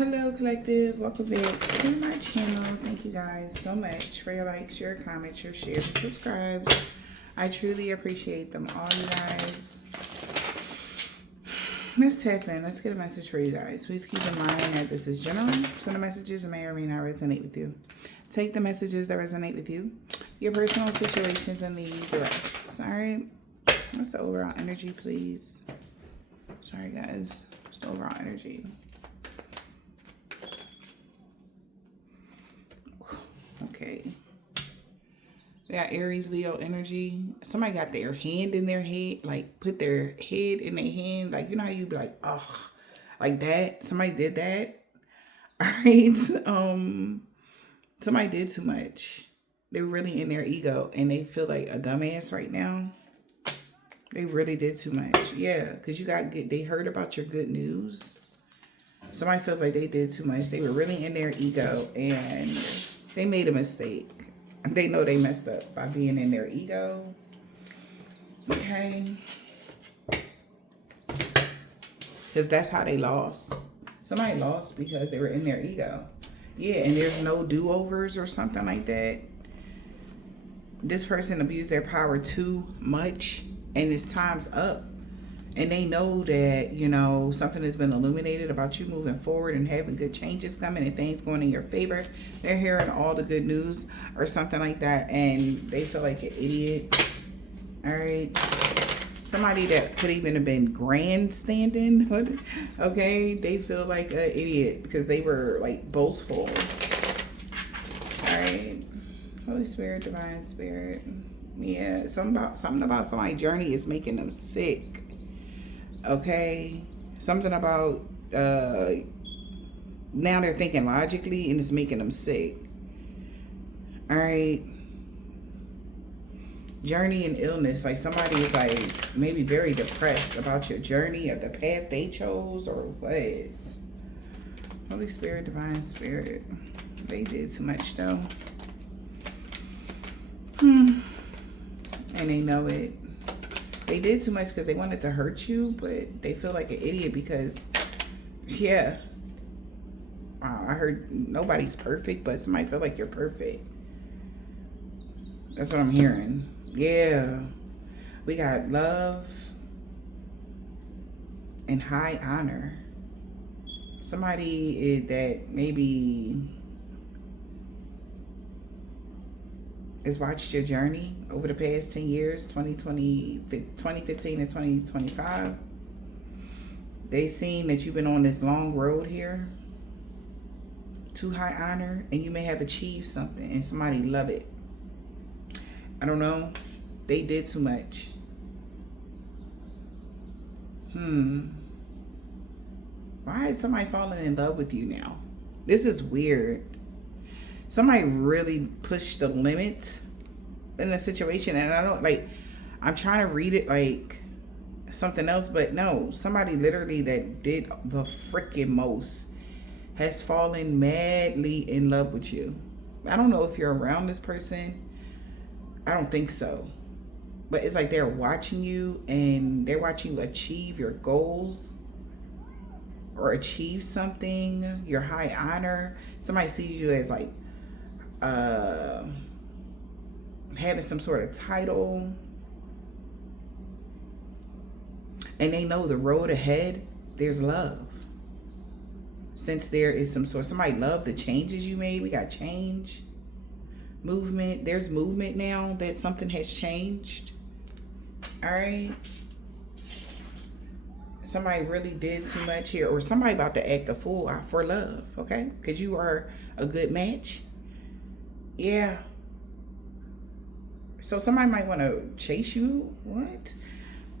Hello collective, welcome back to my channel. Thank you guys so much for your likes, your comments, your shares, and subscribes. I truly appreciate them all, you guys. Let's tap in. Let's get a message for you guys. Please keep in mind that this is general, so the messages may or may not resonate with you. Take the messages that resonate with you, your personal situations, and leave the rest. All right? What's the overall energy, please? Sorry, guys. What's the overall energy? Okay. We got Aries, Leo energy. Somebody got their hand in their head, like put their head in their hand. Like, you know how you be like, oh, like that. Somebody did that. All right. Somebody did too much. They're really in their ego and they feel like a dumbass right now. They really did too much. Yeah, because you got good. They heard about your good news. Somebody feels like they did too much. They were really in their ego and they made a mistake. They know they messed up by being in their ego. Okay. Because that's how they lost. Somebody lost because they were in their ego. Yeah, and there's no do-overs or something like that. This person abused their power too much and it's time's up. And they know that, you know, something has been illuminated about you moving forward and having good changes coming and things going in your favor. They're hearing all the good news or something like that. And they feel like an idiot. All right. Somebody that could even have been grandstanding. Okay. They feel like an idiot because they were like boastful. All right. Holy Spirit, Divine Spirit. Yeah. Something about somebody's journey is making them sick. Okay, something about now they're thinking logically and it's making them sick. All right, journey and illness, like somebody is like maybe very depressed about your journey or the path they chose or what. Holy Spirit, Divine Spirit, they did too much though. And they know it. They did too much because they wanted to hurt you, but they feel like an idiot because, yeah. Wow, I heard nobody's perfect, but somebody feel like you're perfect. That's what I'm hearing. Yeah. We got love and high honor. Somebody that maybe has watched your journey over the past 10 years, 2015 and 2025. They've seen that you've been on this long road here to high honor, and you may have achieved something and somebody love it. I don't know. They did too much. Why is somebody falling in love with you now? This is weird. Somebody really pushed the limits in the situation. And I don't like, I'm trying to read it like something else, but no, somebody literally that did the freaking most has fallen madly in love with you. I don't know if you're around this person. I don't think so. But it's like they're watching you and they're watching you achieve your goals or achieve something, your high honor. Somebody sees you as like, having some sort of title, and they know the road ahead, there's love. Since there is some sort, somebody loved the changes you made. We got change, movement. There's movement now that something has changed. All right. Somebody really did too much here, or somebody about to act a fool for love. Okay, because you are a good match. Yeah. So somebody might want to chase you. What?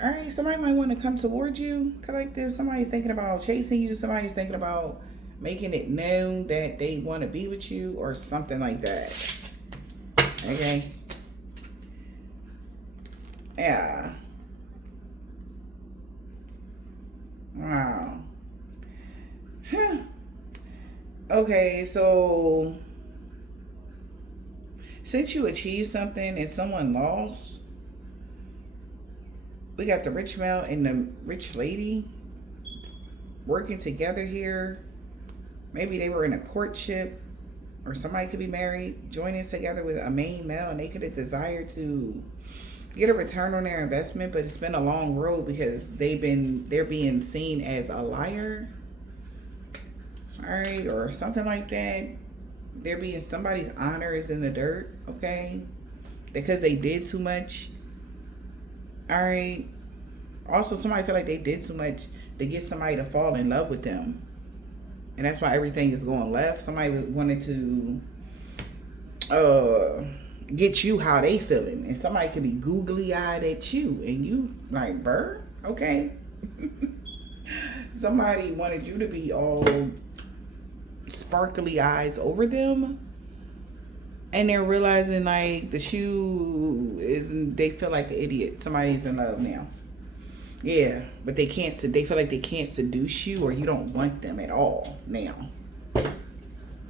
All right. Somebody might want to come towards you. Collective. Somebody's thinking about chasing you. Somebody's thinking about making it known that they want to be with you or something like that. Okay. Yeah. Wow. Huh. Okay. So since you achieved something and someone lost, we got the rich male and the rich lady working together here. Maybe they were in a courtship, or somebody could be married, joining together with a main male, and they could have desired to get a return on their investment, but it's been a long road because they're being seen as a liar, all right, or something like that. They're being, somebody's honor is in the dirt, okay, because they did too much, all right. Also, somebody feel like they did too much to get somebody to fall in love with them, and that's why everything is going left. Somebody wanted to get you how they feeling, and somebody could be googly eyed at you, and you like, burr, okay. Somebody wanted you to be all sparkly eyes over them, and they're realizing like the shoe is, they feel like an idiot. Somebody's in love now. Yeah, but they can't, they feel like they can't seduce you, or you don't want them at all now.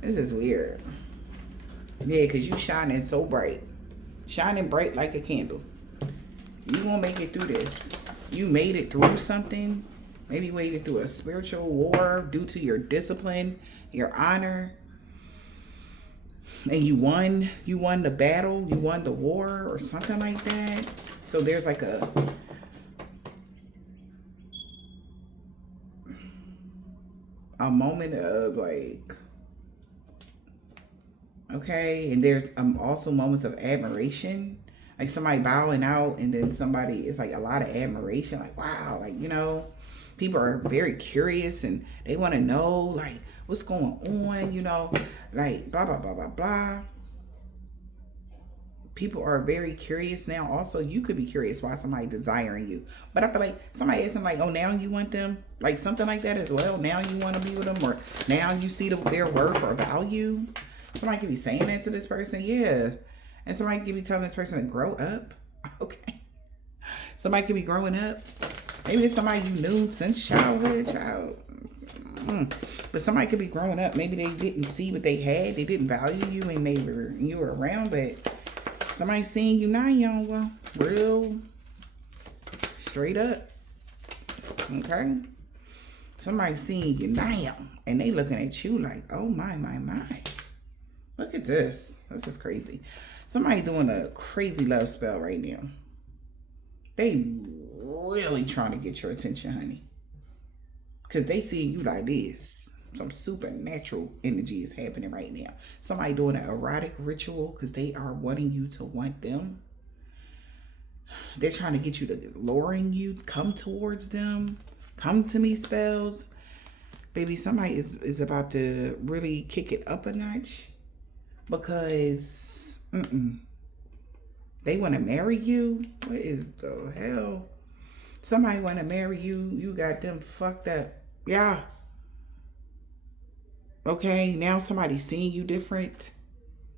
This is weird. Yeah, because you shining so bright. Shining bright like a candle. You gonna make it through this. You made it through something. Maybe you made it through a spiritual war due to your discipline, your honor. And you won the battle, you won the war, or something like that. So there's like a moment of like, okay, and there's also moments of admiration, like somebody bowing out, and then somebody, it's like a lot of admiration, like, wow, like, you know, people are very curious and they want to know like what's going on, you know, like blah blah blah blah blah. People are very curious now. Also, you could be curious why somebody desiring you. But I feel like somebody asking like, oh, now you want them? Like something like that as well. Now you want to be with them, or now you see their worth or value. Somebody could be saying that to this person. Yeah. And somebody could be telling this person to grow up. Okay. Somebody could be growing up. Maybe it's somebody you knew since childhood. But somebody could be growing up. Maybe they didn't see what they had. They didn't value you and you were around, but somebody seeing you now, young, well, real straight up. Okay? Somebody seeing you now, and they looking at you like, oh my. Look at this. This is crazy. Somebody doing a crazy love spell right now. They really trying to get your attention, honey. Because they seeing you like this. Some supernatural energy is happening right now. Somebody doing an erotic ritual because they are wanting you to want them. They're trying to get you to, luring you, come towards them. Come to me spells. Baby, somebody is about to really kick it up a notch. Because they want to marry you. What is the hell? Somebody want to marry you. You got them fucked up. Yeah. Okay, now somebody's seeing you different.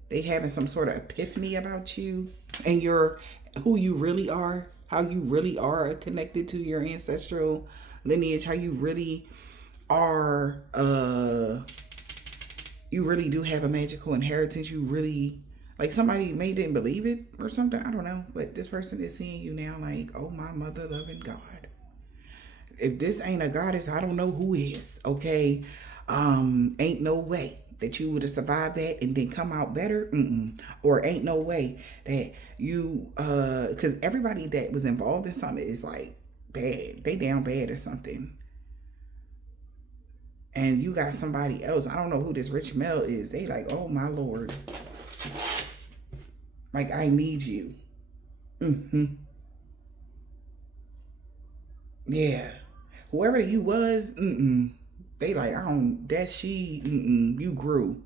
They having some sort of epiphany about you and who you really are, how you really are connected to your ancestral lineage, how you really are, you really do have a magical inheritance. You really, like, somebody may didn't believe it or something, I don't know, but this person is seeing you now like, oh my mother loving God. If this ain't a goddess, I don't know who is, okay? Ain't no way that you would have survived that and then come out better. Or ain't no way that you, because everybody that was involved in something is like bad. They down bad or something. And you got somebody else. I don't know who this rich male is. They like, oh my Lord. Like, I need you. Yeah. Whoever you was, they like, I don't, that she, you grew.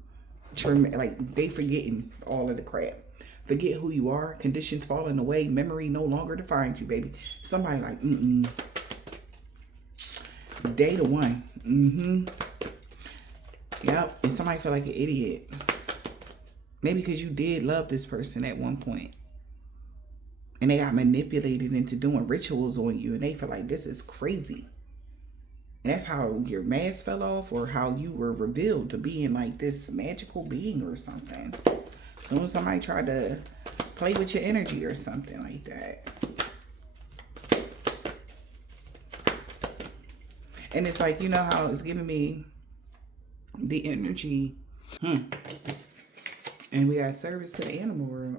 Like, they forgetting all of the crap. Forget who you are. Conditions falling away. Memory no longer defines you, baby. Somebody like, day to one. Yep. And somebody feel like an idiot. Maybe because you did love this person at one point. And they got manipulated into doing rituals on you. And they feel like this is crazy. And that's how your mask fell off, or how you were revealed to being like this magical being or something. As soon as somebody tried to play with your energy or something like that. And it's like, you know how it's giving me the energy. And we got service to the animal world.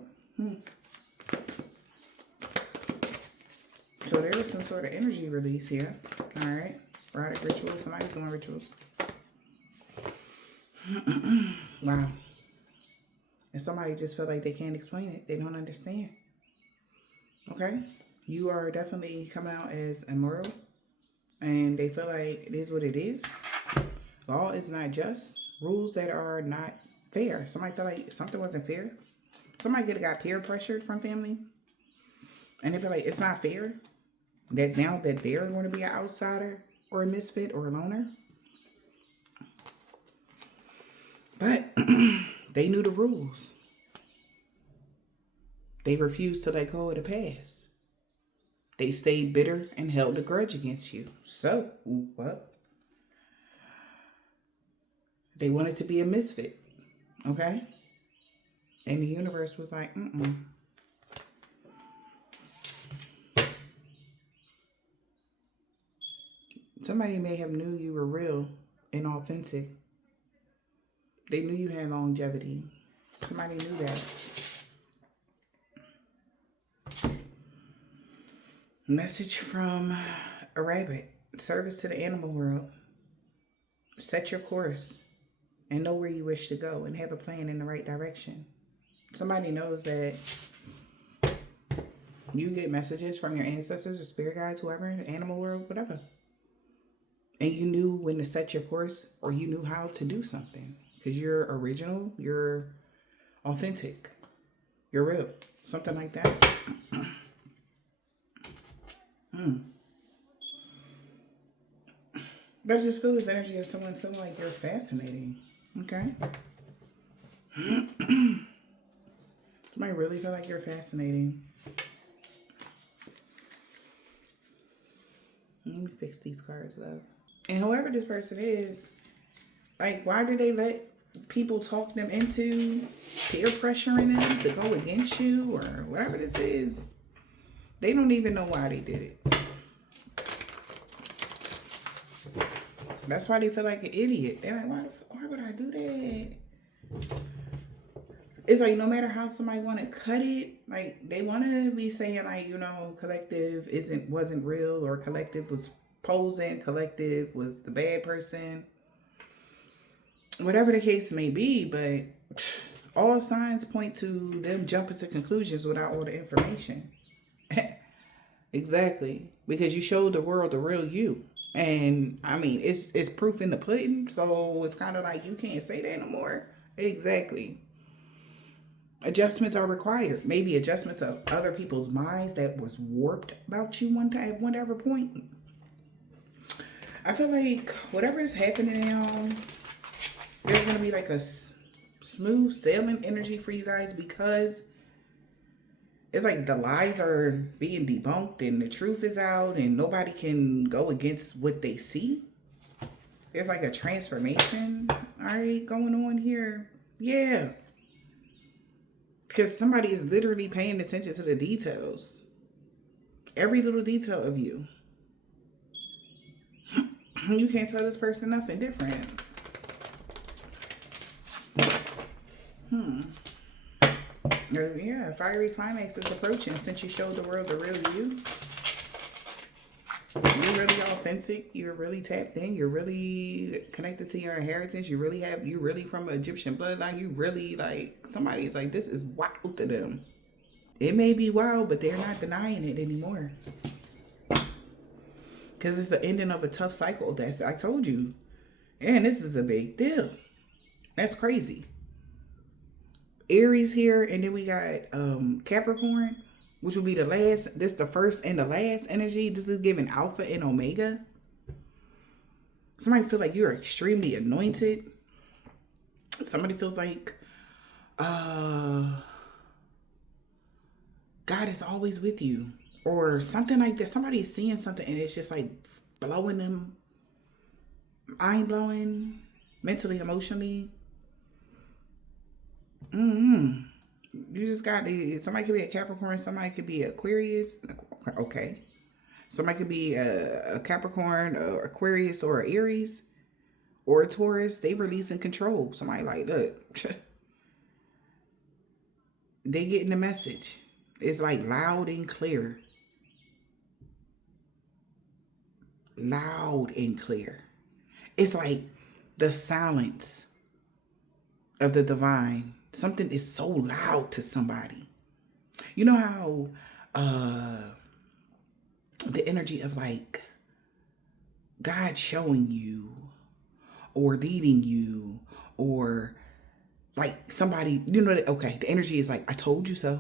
So there was some sort of energy release here. All right. Erotic rituals. Somebody's doing rituals. Wow. And somebody just feel like they can't explain it. They don't understand. Okay. You are definitely coming out as immortal. And they feel like it is what it is. Law is not just. Rules that are not fair. Somebody feel like something wasn't fair. Somebody got peer pressured from family. And they feel like it's not fair. That now that they're going to be an outsider or a misfit or a loner. But they knew the rules. They refused to let go of the past. They stayed bitter and held a grudge against you. So, what? They wanted to be a misfit. Okay? And the universe was like, Somebody may have knew you were real and authentic. They knew you had longevity. Somebody knew that. Message from a rabbit. Service to the animal world. Set your course and know where you wish to go and have a plan in the right direction. Somebody knows that you get messages from your ancestors or spirit guides, whoever, in the animal world, whatever. And you knew when to set your course, or you knew how to do something. Because you're original, you're authentic, you're real. Something like that. But I just feel this energy of someone feeling like you're fascinating. Okay? Somebody really feel like you're fascinating. Let me fix these cards, love. And whoever this person is, like, why did they let people talk them into peer pressuring them to go against you or whatever this is? They don't even know why they did it. That's why they feel like an idiot. They're like, why would I do that? It's like, no matter how somebody want to cut it, like, they want to be saying, like, collective wasn't real, or collective was posing, collective was the bad person. Whatever the case may be, but all signs point to them jumping to conclusions without all the information. Exactly. Because you showed the world the real you. And, I mean, it's proof in the pudding, so it's kind of like you can't say that no more. Exactly. Adjustments are required. Maybe adjustments of other people's minds that was warped about you one time at whatever point. I feel like whatever is happening now, there's going to be like a smooth sailing energy for you guys, because it's like the lies are being debunked and the truth is out and nobody can go against what they see. There's like a transformation, all right, going on here. Yeah. Because somebody is literally paying attention to the details. Every little detail of you. You can't tell this person nothing different. Yeah, fiery climax is approaching since you showed the world the real you. You're really authentic. You're really tapped in. You're really connected to your inheritance. You're really from an Egyptian bloodline. You really, like, somebody's like, this is wild to them. It may be wild, but they're not denying it anymore. Because it's the ending of a tough cycle. I told you. And this is a big deal. That's crazy. Aries here, and then we got Capricorn, which will be the last. This is the first and the last energy. This is giving Alpha and Omega. Somebody feel like you're extremely anointed. Somebody feels like God is always with you, or something like that. Somebody is seeing something and it's just like blowing them, mind blowing, mentally, emotionally. You just got to, somebody could be a Capricorn, somebody could be Aquarius. Okay. Somebody could be a Capricorn, or Aquarius, or Aries, or a Taurus, they releasing control. Somebody like, look, they getting the message. It's like loud and clear. Loud and clear. It's like the silence of the divine. Something is so loud to somebody. You know how the energy of like God showing you or leading you, or like somebody, you know, okay, the energy is like, I told you so.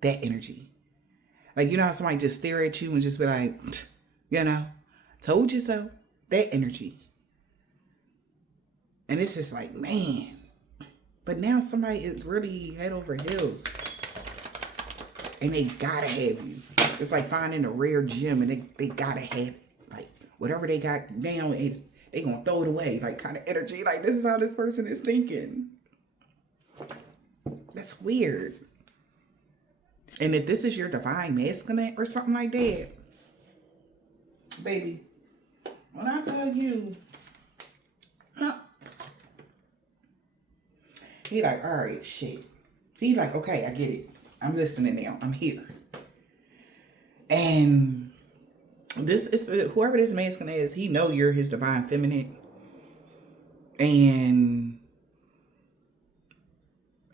That energy. Like, you know how somebody just stare at you and just be like, you know, told you so. That energy. And it's just like, man. But now somebody is really head over heels. And they gotta have you. It's like finding a rare gem, and they gotta have, like, whatever they got now, they gonna throw it away. Like, kind of energy. Like, this is how this person is thinking. That's weird. And if this is your divine masculine or something like that, baby, when I tell you, he like, all right, shit. He's like, okay, I get it. I'm listening now. I'm here. And this is, whoever this masculine is, he know you're his divine feminine. And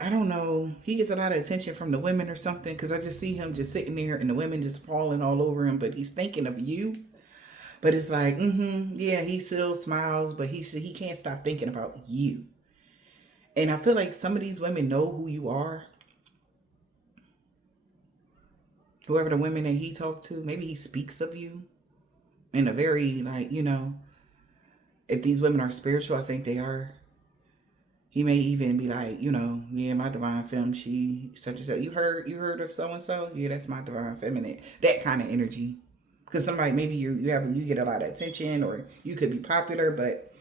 I don't know, he gets a lot of attention from the women or something, because I just see him just sitting there and the women just falling all over him, but he's thinking of you. But it's like, yeah, he still smiles, but he can't stop thinking about you. And I feel like some of these women know who you are. Whoever the women that he talked to, maybe he speaks of you in a very, like, you know, if these women are spiritual, I think they are. He may even be like, you know, yeah, my divine femme, she such and such. You heard of so and so? Yeah, that's my divine feminine. That kind of energy. Because somebody, maybe you get a lot of attention, or you could be popular, but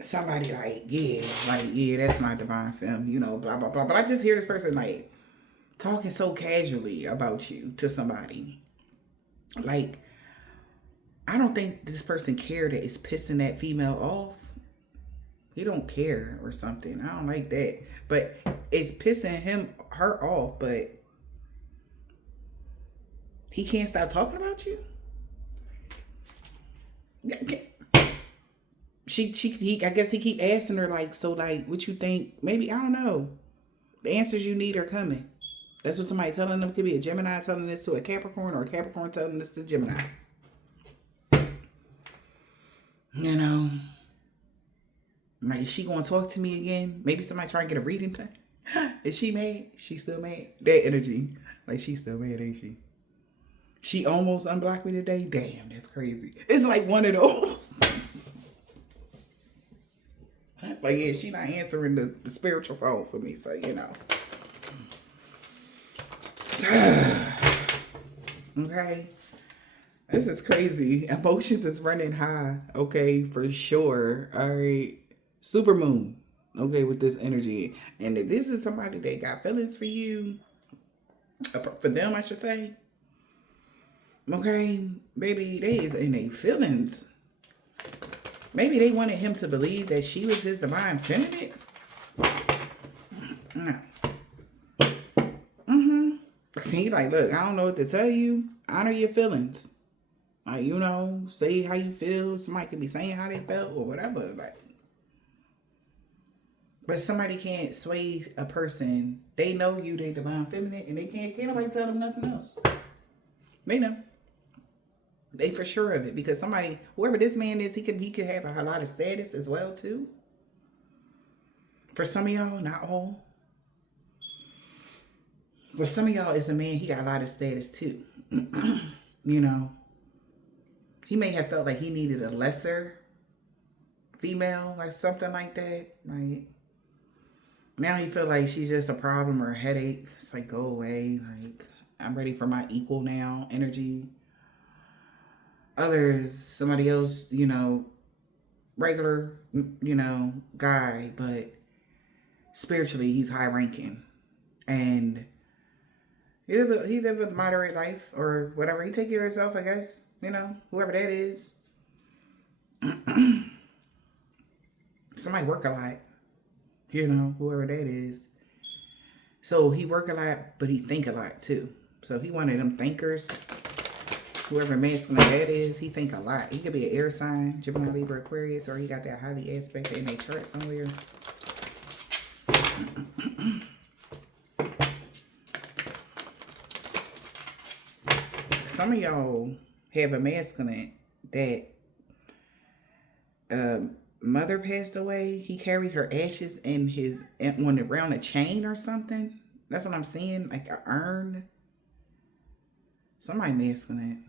somebody like, yeah, that's my divine femme, you know, blah blah blah. But I just hear this person like talking so casually about you to somebody. Like, I don't think this person care that it's pissing that female off. He don't care or something. I don't like that. But it's pissing her off, but he can't stop talking about you. I guess he keep asking her, like, so, like, what you think? Maybe, I don't know. The answers you need are coming. That's what somebody telling them. Could be a Gemini telling this to a Capricorn, or a Capricorn telling this to Gemini. You know, like, is she gonna talk to me again? Maybe somebody trying to get a reading done. Is she mad? She still mad? That energy. Like, she's still mad, ain't she? She almost unblocked me today. Damn, that's crazy. It's like one of those. Like, yeah, she not answering the spiritual phone for me. So, you know. Okay. This is crazy. Emotions is running high. Okay, for sure. All right. Super moon. Okay, with this energy. And if this is somebody that got feelings for you, for them, I should say. Okay, baby, they is in their feelings. Maybe they wanted him to believe that she was his divine feminine. No. He like, look, I don't know what to tell you. Honor your feelings. Like, you know, say how you feel. Somebody could be saying how they felt or whatever. Like, but somebody can't sway a person. They know you, they divine feminine, and they can't nobody tell them nothing else. They know. They for sure of it, because somebody, whoever this man is, he could have a lot of status as well too. For some of y'all, not all. For some of y'all, it's a man, he got a lot of status too. You know, he may have felt like he needed a lesser female or something like that. Like, now he feel like she's just a problem or a headache. It's like, go away. Like, I'm ready for my equal now energy. Others, somebody else, you know, regular, you know, guy, but spiritually he's high ranking. And He live a moderate life or whatever. He take care of himself, I guess. You know, whoever that is. Somebody work a lot. You know, whoever that is. So he work a lot, but he think a lot too. So he one of them thinkers. Whoever masculine that is, he think a lot. He could be an air sign, Gemini, Libra, Aquarius, or he got that highly aspect in a chart somewhere. Some of y'all have a masculine that mother passed away. He carried her ashes in his around a chain or something. That's what I'm seeing, like an urn. Somebody masculine.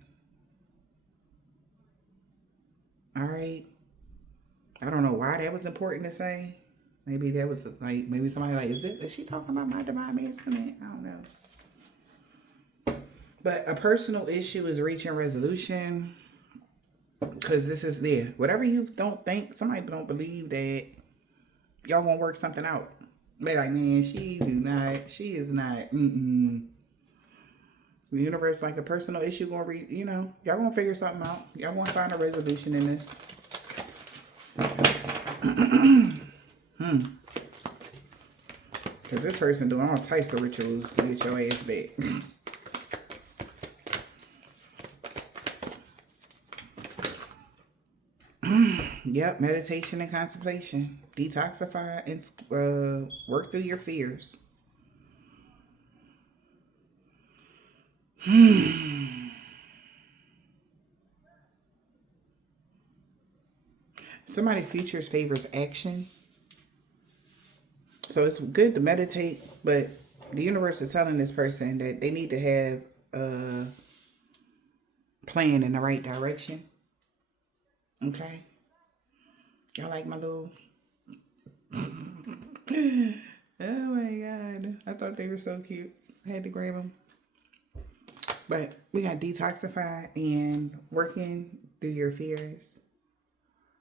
All right. I don't know why that was important to say. Maybe that was like, maybe somebody like, is she talking about my divine masculine? I don't know. But a personal issue is reaching resolution. Because this is there. Whatever you don't think, somebody don't believe that y'all gonna work something out. They like, man, she is not. The universe, like a personal issue, gonna y'all gonna figure something out. Y'all gonna find a resolution in this. Because this person doing all types of rituals to get your ass back. Yep, meditation and contemplation. Detoxify and work through your fears. Somebody futures favors action. So it's good to meditate, but the universe is telling this person that they need to have a plan in the right direction. Okay? Y'all like my little... Oh my God. I thought they were so cute. I had to grab them. But we got detoxify and working through your fears.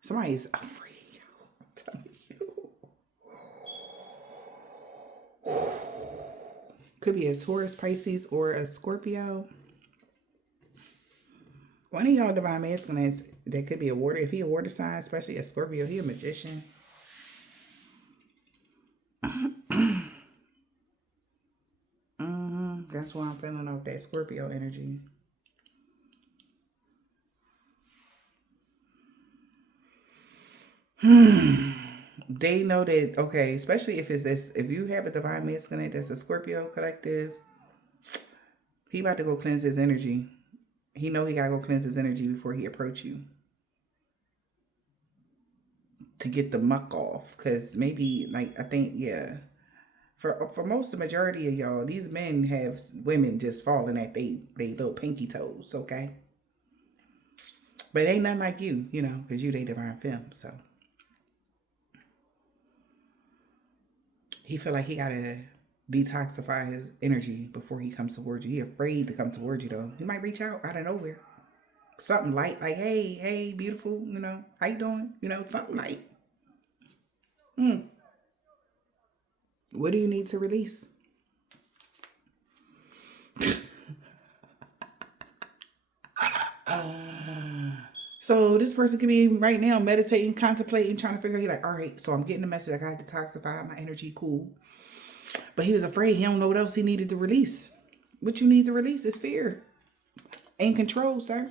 Somebody's afraid. I'm telling you. Could be a Taurus, Pisces, or a Scorpio. One of y'all divine masculines that could be a water. If he a water sign, especially a Scorpio, he a magician. That's why I'm feeling off that Scorpio energy. They know that, okay, especially if it's this, if you have a divine masculine that's a Scorpio collective, he about to go cleanse his energy. He know he gotta go cleanse his energy before he approach you. To get the muck off. Cause maybe, like, I think, yeah. For most, the majority of y'all, these men have women just falling at they little pinky toes, okay? But it ain't nothing like you, because you they divine femme, so. He feel like he gotta detoxify his energy before he comes towards you. He afraid to come towards you, though. He might reach out of nowhere. Something light, like, hey, beautiful, how you doing? Something light. What do you need to release? So this person could be right now meditating, contemplating, trying to figure out, like, all right, so I'm getting the message. I got to detoxify my energy. Cool. But he was afraid. He don't know what else he needed to release. What you need to release is fear and control, sir.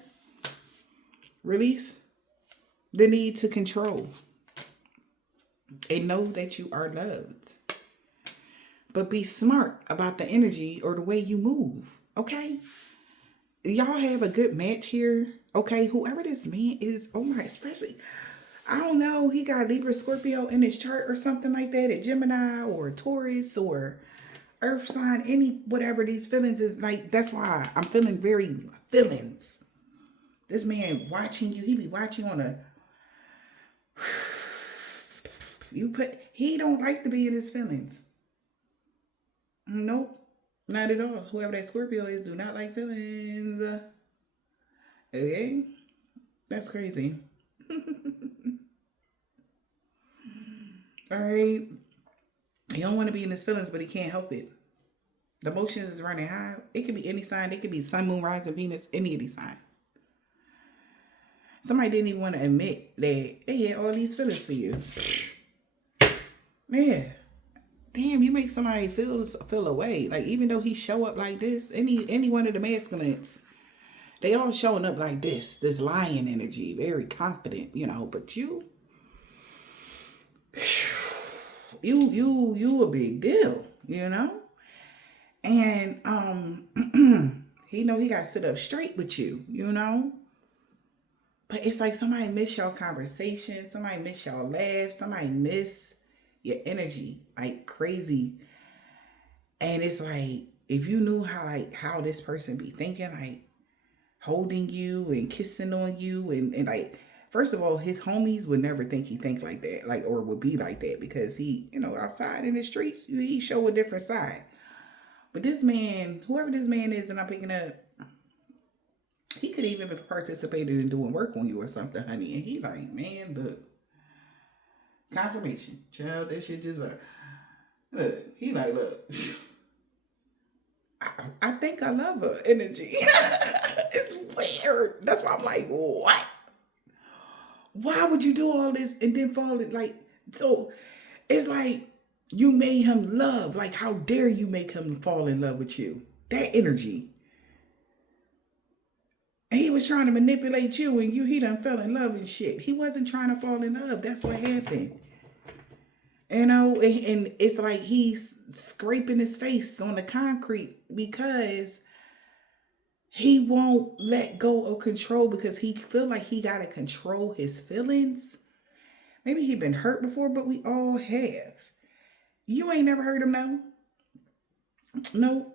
Release the need to control. And know that you are loved. But be smart about the energy or the way you move. Okay? Y'all have a good match here. Okay? Whoever this man is, oh my, especially, I don't know, he got Libra, Scorpio in his chart or something like that, a Gemini or a Taurus or Earth sign, whatever these feelings is like. That's why I'm feeling very feelings. This man watching you, he be watching on a... He don't like to be in his feelings. Nope, not at all. Whoever that Scorpio is do not like feelings. Okay, that's crazy. All right, he don't want to be in his feelings, but he can't help it. The emotions is running high. It could be any sign. It could be sun, moon, rising, Venus, any of these signs. Somebody didn't even want to admit that they had all these feelings for you. Man, damn, you make somebody feel away. Like, even though he show up like this, any one of the masculines, they all showing up like this lion energy, very confident, but you a big deal, and he know he got to sit up straight with you, but it's like somebody miss your conversation, somebody miss your laugh, somebody miss your energy like crazy. And it's like, if you knew how this person be thinking, like holding you and kissing on you, and like, first of all, his homies would never think he think like that, like, or would be like that, because he, outside in the streets, he show a different side. But this man, whoever this man is, and I'm picking up, he could even have participated in doing work on you or something, honey. And he like, man, look, confirmation, child, that shit just like, look, he like, look, I think I love her energy. It's weird. That's why I'm like, what? Why would you do all this and then fall in, like, so it's like you made him love. Like, how dare you make him fall in love with you? That energy. And he was trying to manipulate you, and he done fell in love and shit. He wasn't trying to fall in love. That's what happened. And it's like he's scraping his face on the concrete because he won't let go of control, because he feel like he got to control his feelings. Maybe he been hurt before, but we all have. You ain't never heard him, no? No.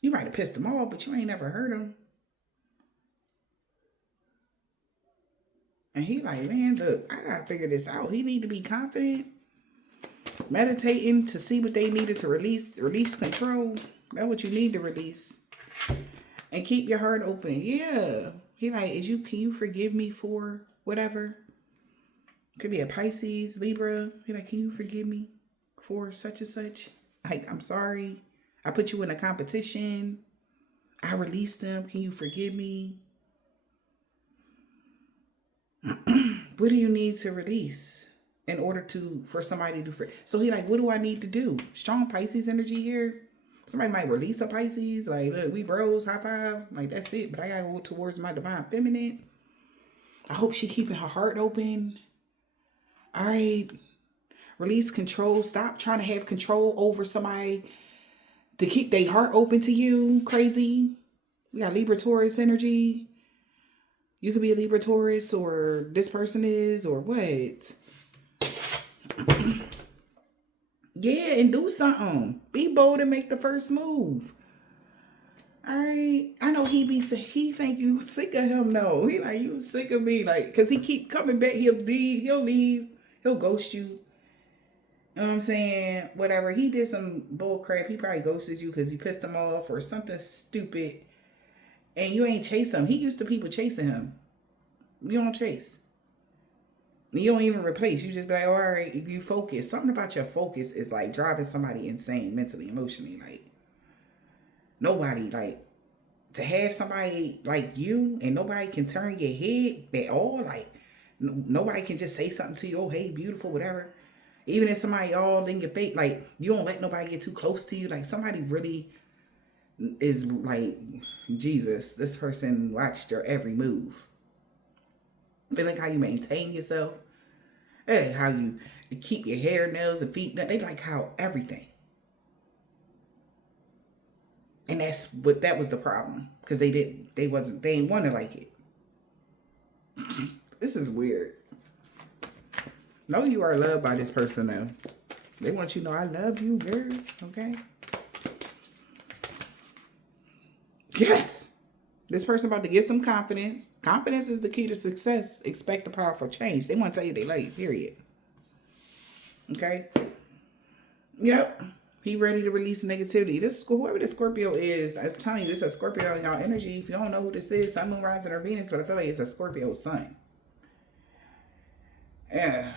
You might have pissed him off, but you ain't never heard him. And he like, man, look, I got to figure this out. He need to be confident. Meditating to see what they needed to release control. That's what you need to release. And keep your heart open. Yeah. He like, can you forgive me for whatever? Could be a Pisces, Libra. He like, can you forgive me for such and such? Like, I'm sorry. I put you in a competition. I released them. Can you forgive me? What do you need to release in order for somebody to so he like, what do I need to do? Strong Pisces energy here. Somebody might release a Pisces, like, look, we bros, high five, like, that's it. But I gotta go towards my divine feminine. I hope she keeping her heart open. All right, release control. Stop trying to have control over somebody to keep their heart open to you. Crazy. We got Libra Taurus energy. You could be a Libra Taurus, or this person is, or what? Yeah, and do something. Be bold and make the first move. All right. I know he think you sick of him. No, he like, you sick of me, like, because he keep coming back. He'll leave. He'll ghost you. You know what I'm saying? Whatever. He did some bull crap. He probably ghosted you because you pissed him off or something stupid. And you ain't chase him. He used to people chasing him. You don't chase. You don't even replace. You just be like, all right, you focus. Something about your focus is like driving somebody insane mentally, emotionally. Like, nobody, like, to have somebody like you and nobody can turn your head at all. Like, nobody can just say something to you. Oh, hey, beautiful, whatever. Even if somebody all in your face, like, you don't let nobody get too close to you. Like, somebody really is like, Jesus, this person watched your every move. They like how you maintain yourself. They like how you keep your hair, nails, and feet. They like how everything. And that was the problem. Because they didn't want to like it. This is weird. Know you are loved by this person though. They want you to know, I love you, girl. Okay? Yes. This person about to get some confidence. Confidence is the key to success. Expect a powerful change. They want to tell you they love you, period. Okay? Yep. He ready to release negativity. Whoever this Scorpio is, I'm telling you, this is a Scorpio in y'all energy. If you don't know who this is, Sun, Moon, Rising, or Venus, but I feel like it's a Scorpio sun. Yeah.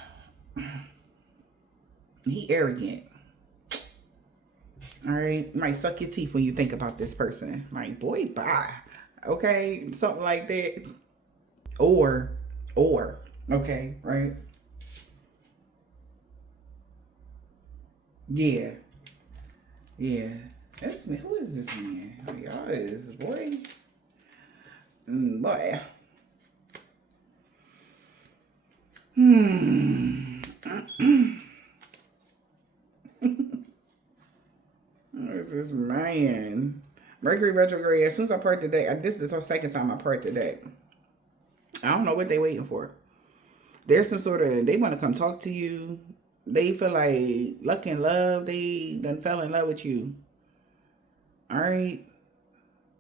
He arrogant. All right. You might suck your teeth when you think about this person. Like, boy, bye. Okay. Something like that. Or, okay, right? Yeah. Yeah. That's me. Who is this man? Y'all is, boy. Boy. Hmm. Where's this man? Mercury retrograde. As soon as I part today, this is the second time I part today. I don't know what they waiting for. There's some sort of, they want to come talk to you. They feel like luck and love. They done fell in love with you. All right.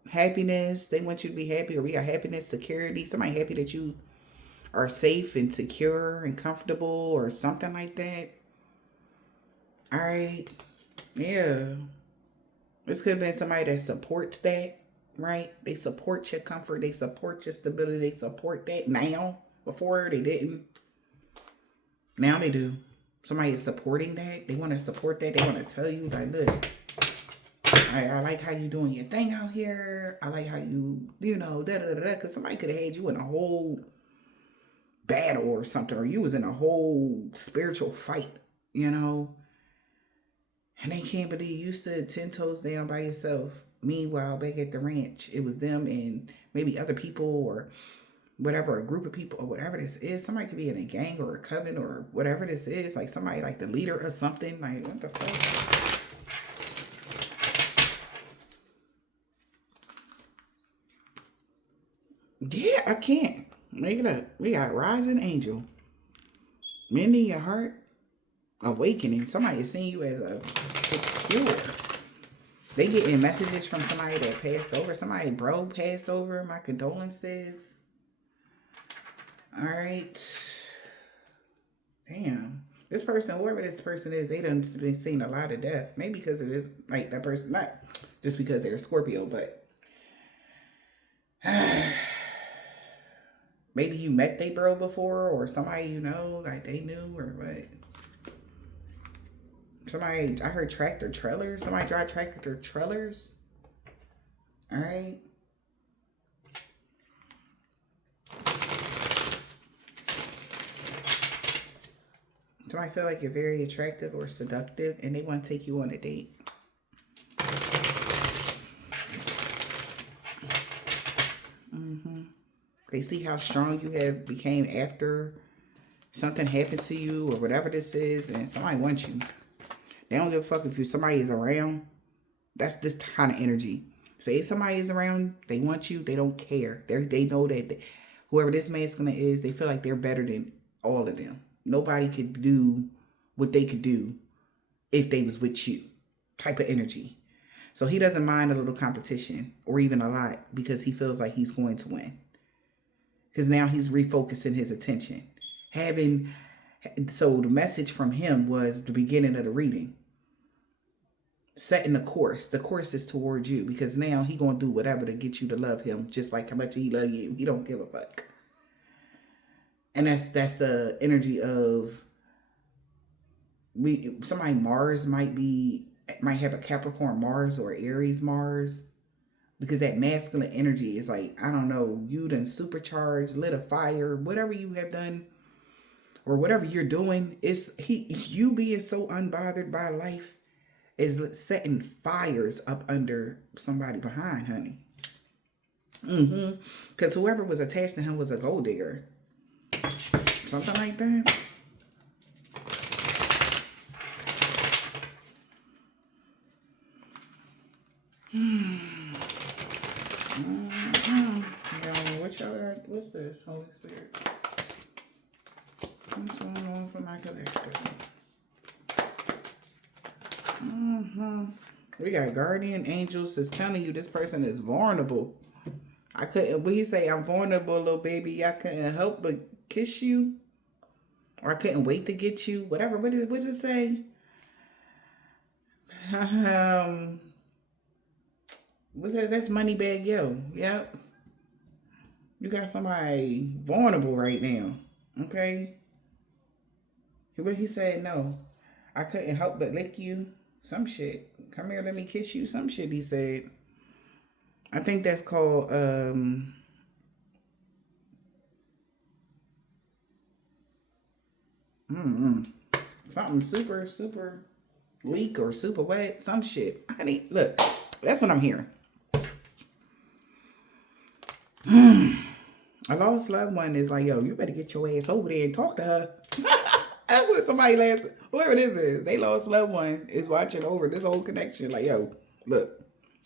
Happiness. They want you to be happy, or we got happiness, security. Somebody happy that you are safe and secure and comfortable or something like that. All right. Yeah. This could have been somebody that supports that, right? They support your comfort. They support your stability. They support that now. Before they didn't. Now they do. Somebody is supporting that. They want to support that. They want to tell you, like, look, I like how you doing your thing out here. I like how you know, da-da-da-da. Because somebody could have had you in a whole battle or something, or you was in a whole spiritual fight, you know, and they can't believe you stood 10 toes down by yourself. Meanwhile, back at the ranch, it was them and maybe other people or whatever, a group of people or whatever this is. Somebody could be in a gang or a coven or whatever this is, like somebody like the leader or something. Like, what the fuck? Yeah, I can't make it up. We got rising angel, mending your heart, awakening. Somebody is seeing you as a pure. They getting messages from somebody that passed over. Somebody bro passed over. My condolences. All right. Damn. This person, whoever this person is, they done been seeing a lot of death. Maybe because it is like that person, not just because they're a Scorpio, but maybe you met they bro before, or somebody you know, like they knew, or what. Somebody, I heard tractor trailers. Somebody drive tractor trailers. All right. Somebody feel like you're very attractive or seductive and they want to take you on a date. They see how strong you have became after something happened to you or whatever this is, and somebody wants you. They don't give a fuck if somebody is around. That's this kind of energy. Say somebody is around, they want you, they don't care. They know that whoever this masculine is, they feel like they're better than all of them. Nobody could do what they could do if they was with you. Type of energy. So he doesn't mind a little competition or even a lot because he feels like he's going to win. Because now he's refocusing his attention. So the message from him was the beginning of the reading. Setting the course. The course is towards you because now he gonna do whatever to get you to love him, just like how much he love you. He don't give a fuck. And that's the energy of somebody Mars might have a Capricorn Mars or Aries Mars, because that masculine energy is like, I don't know, you done supercharged, lit a fire, whatever you have done or whatever you're doing, it's you being so unbothered by life is setting fires up under somebody behind, honey. Because whoever was attached to him was a gold digger. Something like that. What's this? Holy Spirit. What's going on for my collector? We got guardian angels that's telling you this person is vulnerable. When you say I'm vulnerable, little baby, I couldn't help but kiss you. Or I couldn't wait to get you. Whatever. What does it say? What says that's Moneybag Yo. Yep. You got somebody vulnerable right now. Okay? But he said no. I couldn't help but lick you. Some shit. Come here, let me kiss you. Some shit he said. I think that's called something super leak or super wet. Some shit. Honey, look, that's what I'm hearing. A lost loved one is like, yo, you better get your ass over there and talk to her. That's what somebody last, whoever this is, they lost loved one is watching over this whole connection. Like, yo, look,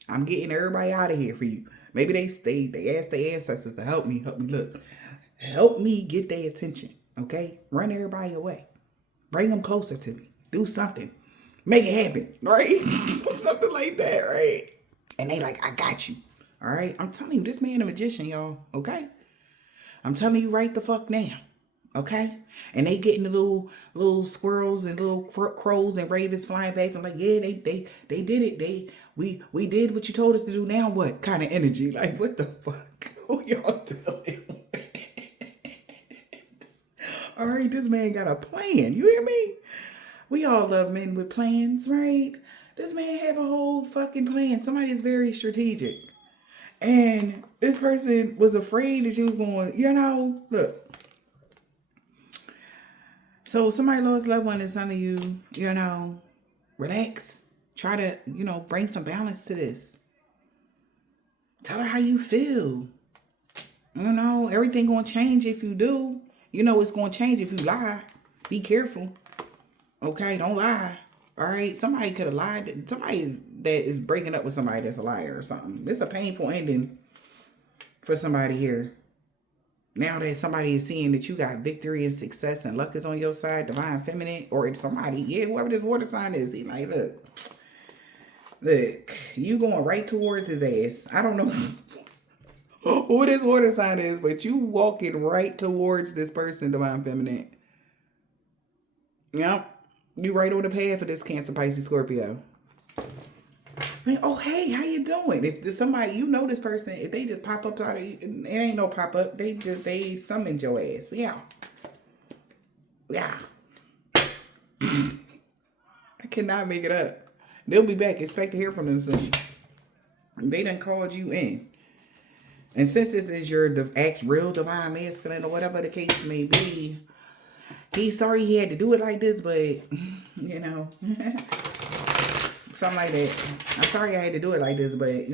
I'm getting everybody out of here for you. Maybe they asked their ancestors to help me. Look, help me get their attention. Okay, run everybody away, bring them closer to me. Do something, make it happen, right? Something like that, right? And they like, I got you. All right, I'm telling you, this man a magician, y'all. Okay, I'm telling you right the fuck now. Okay, and they getting the little squirrels and little crows and ravens flying back. I'm like, yeah, they did it. We did what you told us to do. Now what kind of energy? Like, what the fuck? Who y'all doing? All right, this man got a plan. You hear me? We all love men with plans, right? This man have a whole fucking plan. Somebody is very strategic, and this person was afraid that she was going. Look. So somebody lost loved one is telling you, relax. Try to, bring some balance to this. Tell her how you feel. Everything gonna change if you do. It's gonna change if you lie. Be careful. Okay, don't lie. All right, somebody could have lied. Somebody that is breaking up with somebody that's a liar or something. It's a painful ending for somebody here. Now that somebody is seeing that you got victory and success and luck is on your side, divine feminine, or it's somebody, whoever this water sign is, he like, look, you going right towards his ass. I don't know who this water sign is, but you walking right towards this person, divine feminine. Yep, you right on the path for this Cancer, Pisces, Scorpio. Like, oh, hey, how you doing? If there's somebody, this person, if they just pop up out of, it ain't no pop up. They summoned your ass. Yeah. I cannot make it up. They'll be back. Expect to hear from them soon. They done called you in. And since this is your real divine masculine or whatever the case may be, he's sorry he had to do it like this, but, something like that. I'm sorry I had to do it like this, but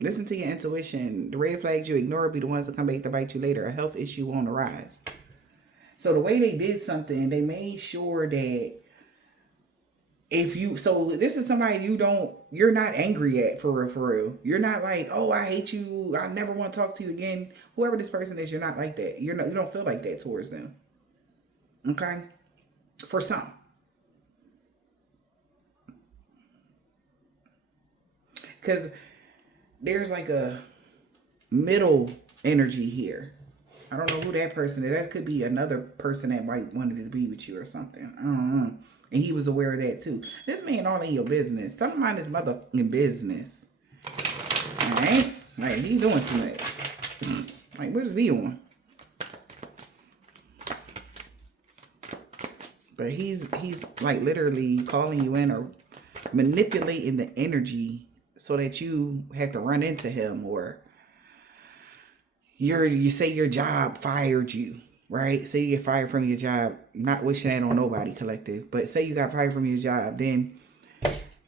listen to your intuition. The red flags you ignore will be the ones that come back to bite you later. A health issue won't arise. So the way they did something, they made sure that this is somebody you're not angry at for real. You're not like, oh, I hate you. I never want to talk to you again. Whoever this person is, you're not like that. You don't feel like that towards them. Okay? For some. Because there's like a middle energy here. I don't know who that person is. That could be another person that might wanted to be with you or something. I don't know. And he was aware of that too. This man all in your business. Tell him mind his motherfucking business. Alright? Like, he's doing too much. Like, what is he on? But he's like literally calling you in or manipulating the energy so that you have to run into him, or you say your job fired you, right? Say you get fired from your job, not wishing that on nobody, collective, but say you got fired from your job, then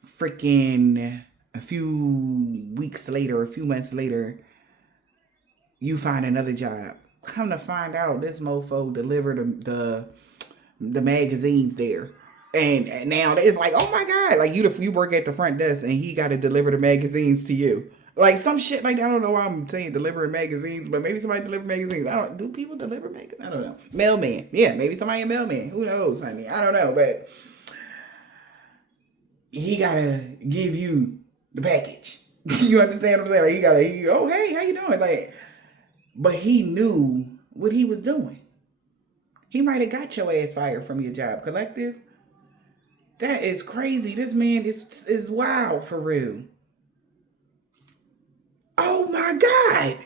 freaking a few weeks later, a few months later, you find another job. Come to find out, this mofo delivered the magazines there. And now it's like, oh my God, like you work at the front desk and he got to deliver the magazines to you. Like some shit like that. I don't know why I'm saying delivering magazines, but maybe somebody deliver magazines. Do people deliver magazines? I don't know. Mailman. Yeah, maybe somebody a mailman. Who knows, honey? I don't know, but he got to give you the package. You understand what I'm saying? Like oh, hey, how you doing? Like, but he knew what he was doing. He might have got your ass fired from your job, collective. That is crazy. This man is wild for real. Oh my God.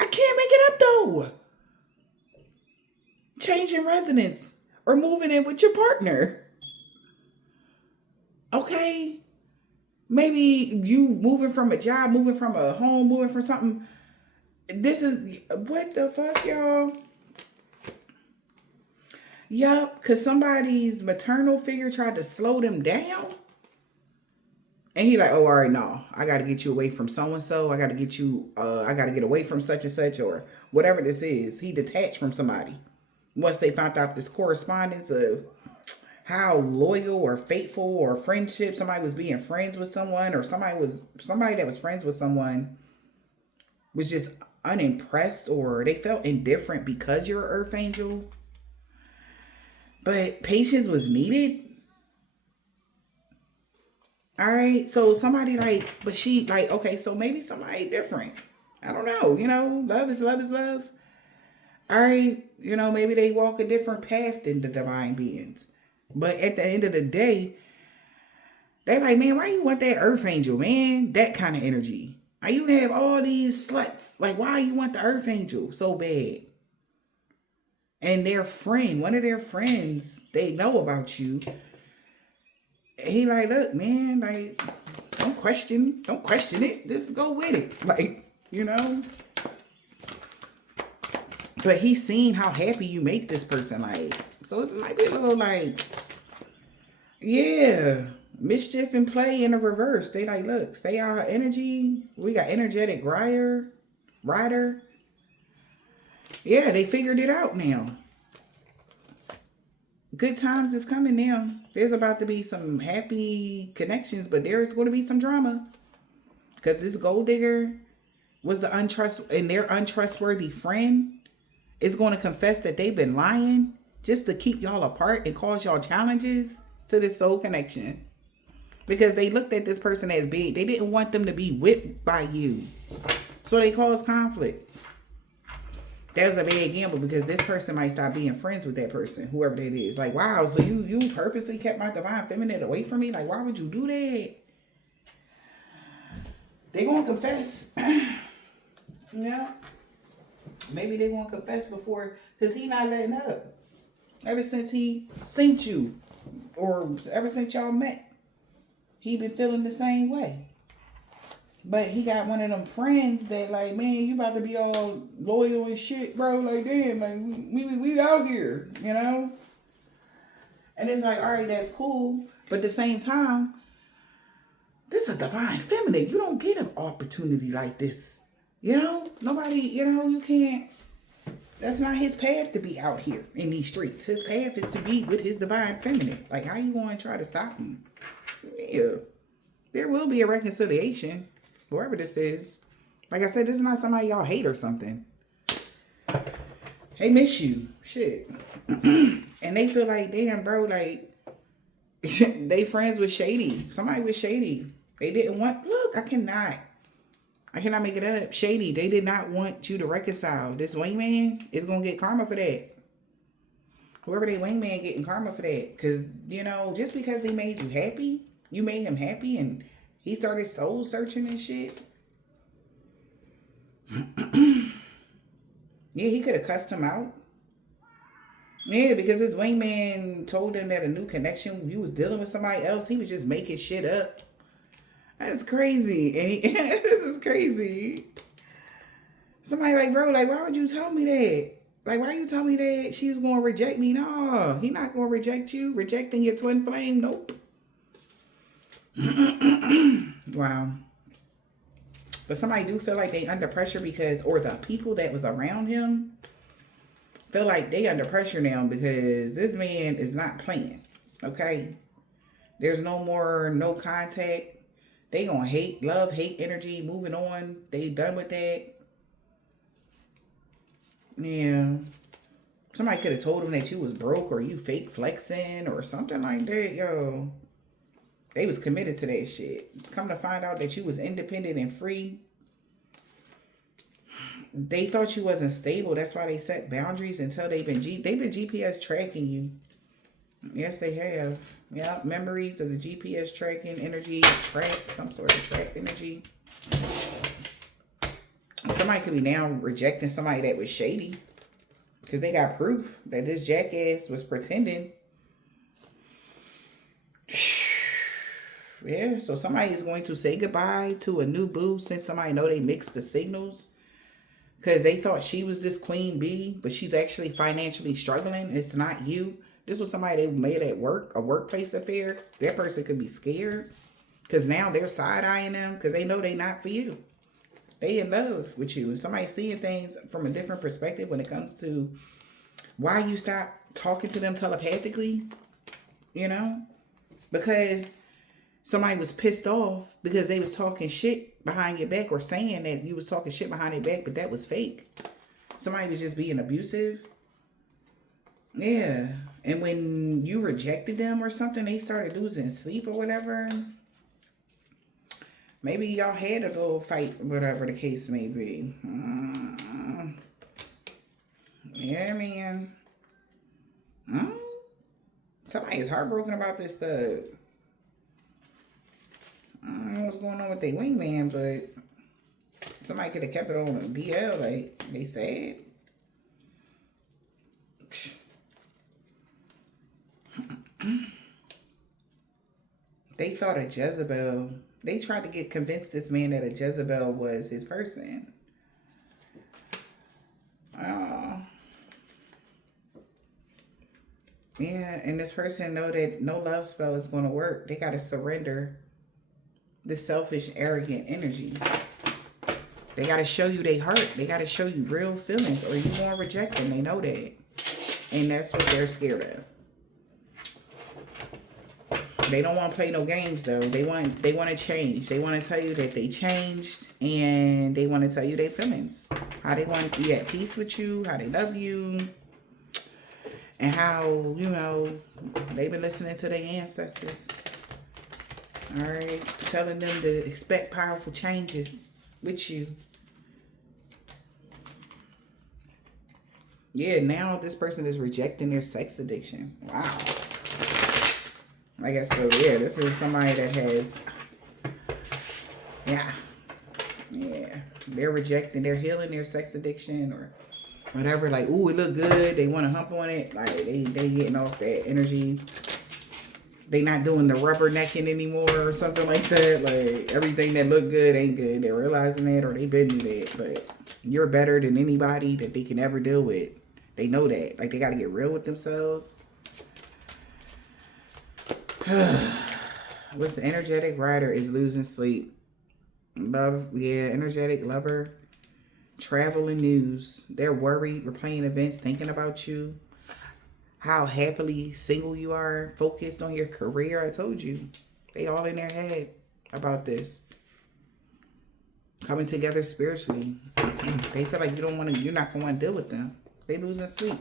I can't make it up though. Changing residence or moving in with your partner. okay, maybe you moving from a job, moving from a home, moving from something. This is, what the fuck, y'all? Yup, because somebody's maternal figure tried to slow them down. And he like, oh, all right, no, I got to get you away from so-and-so. I got to get you, I got to get away from such and such, or whatever this is. He detached from somebody. Once they found out this correspondence of how loyal or faithful or friendship, somebody was being friends with someone, or somebody that was friends with someone was just unimpressed, or they felt indifferent because you're an earth angel. But patience was needed. All right, so somebody like, but she like, okay, so maybe somebody different. I don't know, love is love is love. All right, maybe they walk a different path than the divine beings. But at the end of the day, they like, man, why you want that earth angel, man? That kind of energy. Why you have all these sluts? Like, why you want the earth angel so bad? And their friend, one of their friends, they know about you. He like, look, man, like, don't question it. Just go with it. Like, But he's seen how happy you make this person, like, so it might be a little like, yeah, mischief and play in the reverse. They like, look, stay our energy. We got energetic rider. Yeah, they figured it out now. Good times is coming now. There's about to be some happy connections, but there's going to be some drama. Because this gold digger was their untrustworthy friend is going to confess that they've been lying just to keep y'all apart and cause y'all challenges to this soul connection. Because they looked at this person as big. They didn't want them to be whipped by you. So they caused conflict. That was a bad gamble, because this person might stop being friends with that person, whoever that is. Like, wow, so you purposely kept my divine feminine away from me? Like, why would you do that? They gonna confess. Yeah. Maybe they gonna confess before, because he not letting up. Ever since he seen you, or ever since y'all met, he been feeling the same way. But he got one of them friends that like, man, you about to be all loyal and shit, bro. Like, damn, like we out here, And it's like, all right, that's cool. But at the same time, this is a divine feminine. You don't get an opportunity like this. Nobody, you can't. That's not his path to be out here in these streets. His path is to be with his divine feminine. Like, how you going to try to stop him? Yeah. There will be a reconciliation. Whoever this is. Like I said, this is not somebody y'all hate or something. They miss you. Shit. And they feel like, damn, bro, like, they friends with Shady. Somebody with Shady. They didn't want, look, I cannot make it up. Shady, they did not want you to reconcile. This wingman is going to get karma for that. Whoever they wingman getting karma for that. Because, just because they made you happy, you made him happy, and he started soul searching and shit. Yeah, he could have cussed him out. Yeah, because his wingman told him that a new connection, you was dealing with somebody else. He was just making shit up. That's crazy. And this is crazy. Somebody like, bro, like, why would you tell me that? Like, why you tell me that she was going to reject me? No, he not going to reject you. Rejecting your twin flame? Nope. Wow. But somebody do feel like they under pressure because, or the people that was around him feel like they under pressure now because this man is not playing. Okay? There's no contact. They gonna love, hate energy, moving on. They done with that. Yeah. Somebody could have told him that you was broke or you fake flexing or something like that, yo. They was committed to that shit. Come to find out that you was independent and free. They thought you wasn't stable. That's why they set boundaries until they've been GPS tracking you. Yes, they have. Yeah, memories of the GPS tracking energy, some sort of track energy. Somebody could be now rejecting somebody that was shady because they got proof that this jackass was pretending. Yeah, so somebody is going to say goodbye to a new boo since somebody know they mixed the signals. Because they thought she was this queen bee, but she's actually financially struggling. It's not you. This was somebody they made at work, a workplace affair. That person could be scared. Because now they're side-eyeing them because they know they not for you. They in love with you. And somebody seeing things from a different perspective when it comes to why you stop talking to them telepathically, you know? Because somebody was pissed off because they was talking shit behind your back or saying that you was talking shit behind their back, but that was fake. Somebody was just being abusive. Yeah. And when you rejected them or something, they started losing sleep or whatever. Maybe y'all had a little fight, whatever the case may be. Yeah, man. Somebody is heartbroken about this stuff. I don't know what's going on with their wingman, but somebody could have kept it on a DL, like they said. They thought a Jezebel. They tried to convince this man that a Jezebel was his person. Yeah, and this person know that no love spell is going to work. They got to surrender this selfish, arrogant energy. They got to show you their heart. They got to show you real feelings or you won't reject them. They know that. And that's what they're scared of. They don't want to play no games though. They want to change. They want to tell you that they changed and they want to tell you their feelings. How they want to be at peace with you, how they love you, and how, you know, they've been listening to their ancestors. All right, telling them to expect powerful changes with you. Yeah, now this person is rejecting their sex addiction. Wow. I guess so. Yeah, this is somebody that has, yeah, they're rejecting, they're healing their sex addiction or whatever. Like, ooh, it look good. They want to hump on it. Like, they getting off that energy. They not doing the rubbernecking anymore or something like that. Like, everything that look good ain't good. They're realizing that, or they been doing that. But you're better than anybody that they can ever deal with. They know that. Like, they got to get real with themselves. What's the energetic rider is losing sleep. Love, yeah, energetic lover. Travel and news. They're worried, replaying events, thinking about you. How happily single you are, focused on your career. I told you. They all in their head about this. Coming together spiritually. They feel like you're not gonna want to deal with them. They losing sleep.